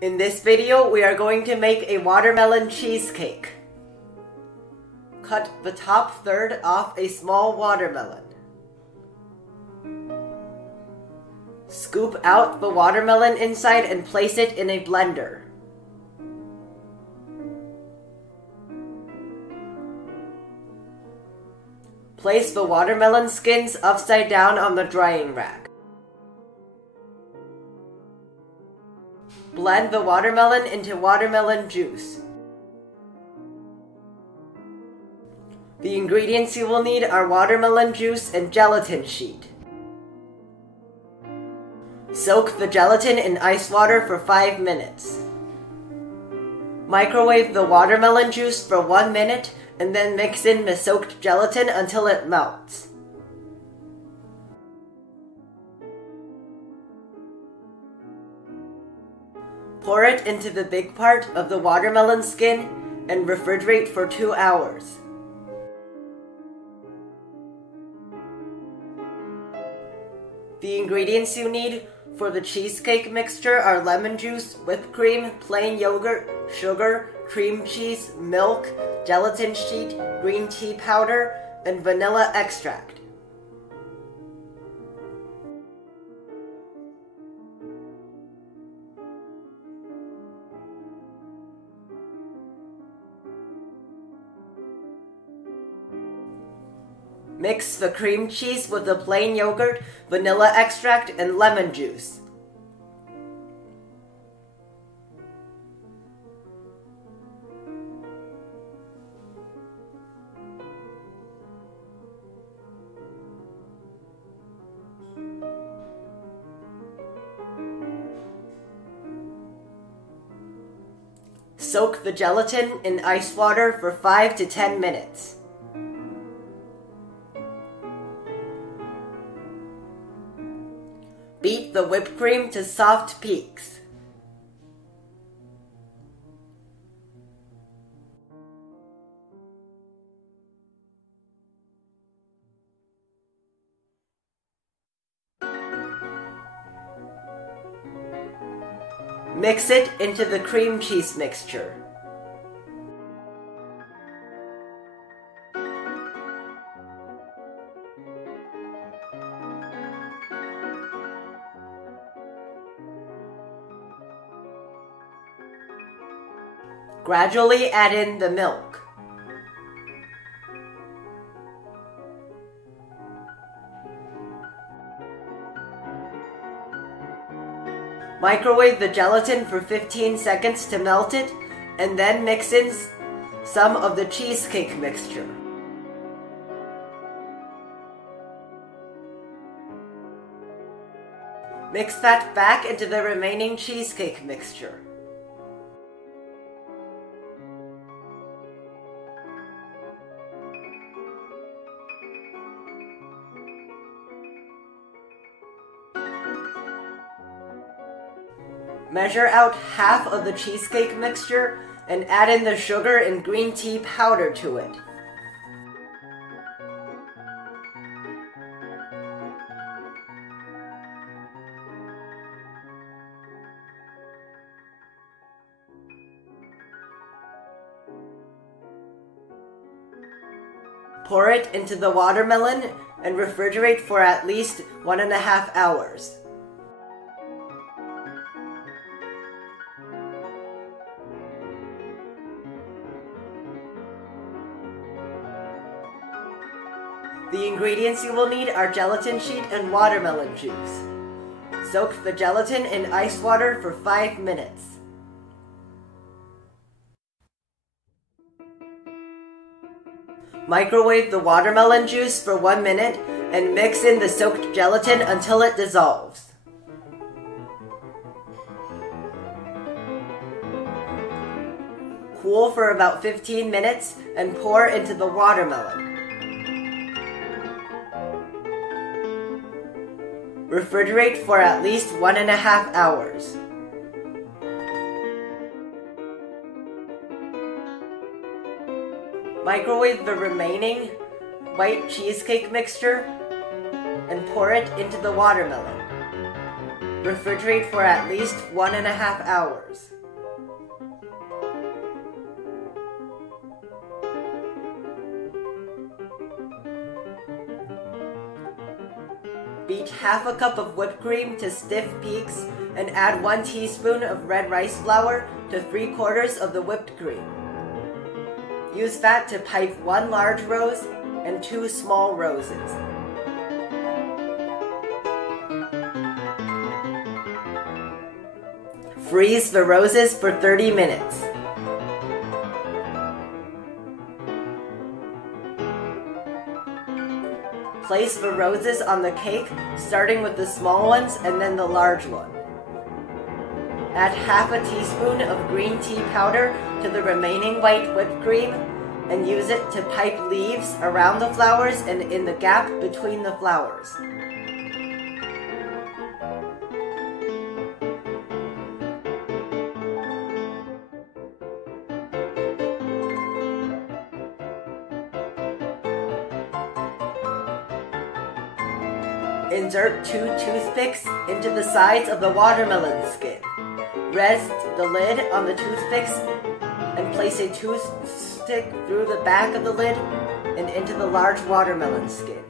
In this video, we are going to make a watermelon cheesecake. Cut the top third off a small watermelon. Scoop out the watermelon inside and place it in a blender. Place the watermelon skins upside down on the drying rack. Blend the watermelon into watermelon juice. The ingredients you will need are watermelon juice and gelatin sheet. Soak the gelatin in ice water for 5 minutes. Microwave the watermelon juice for 1 minute and then mix in the soaked gelatin until it melts. Pour it into the big part of the watermelon skin and refrigerate for 2 hours. The ingredients you need for the cheesecake mixture are lemon juice, whipped cream, plain yogurt, sugar, cream cheese, milk, gelatin sheet, green tea powder, and vanilla extract. Mix the cream cheese with the plain yogurt, vanilla extract, and lemon juice. Soak the gelatin in ice water for 5 to 10 minutes. Beat the whipped cream to soft peaks. Mix it into the cream cheese mixture. Gradually add in the milk. Microwave the gelatin for 15 seconds to melt it, and then mix in some of the cheesecake mixture. Mix that back into the remaining cheesecake mixture. Measure out half of the cheesecake mixture and add in the sugar and green tea powder to it. Pour it into the watermelon and refrigerate for at least 1.5 hours. The ingredients you will need are gelatin sheet and watermelon juice. Soak the gelatin in ice water for 5 minutes. Microwave the watermelon juice for 1 minute and mix in the soaked gelatin until it dissolves. Cool for about 15 minutes and pour into the watermelon. Refrigerate for at least 1.5 hours. Microwave the remaining white cheesecake mixture and pour it into the watermelon. Refrigerate for at least 1.5 hours. Beat half a cup of whipped cream to stiff peaks and add 1 teaspoon of red rice flour to 3/4 of the whipped cream. Use that to pipe 1 large rose and 2 small roses. Freeze the roses for 30 minutes. Place the roses on the cake, starting with the small ones and then the large one. Add half a teaspoon of green tea powder to the remaining white whipped cream and use it to pipe leaves around the flowers and in the gap between the flowers. Insert 2 toothpicks into the sides of the watermelon skin. Rest the lid on the toothpicks and place a toothpick through the back of the lid and into the large watermelon skin.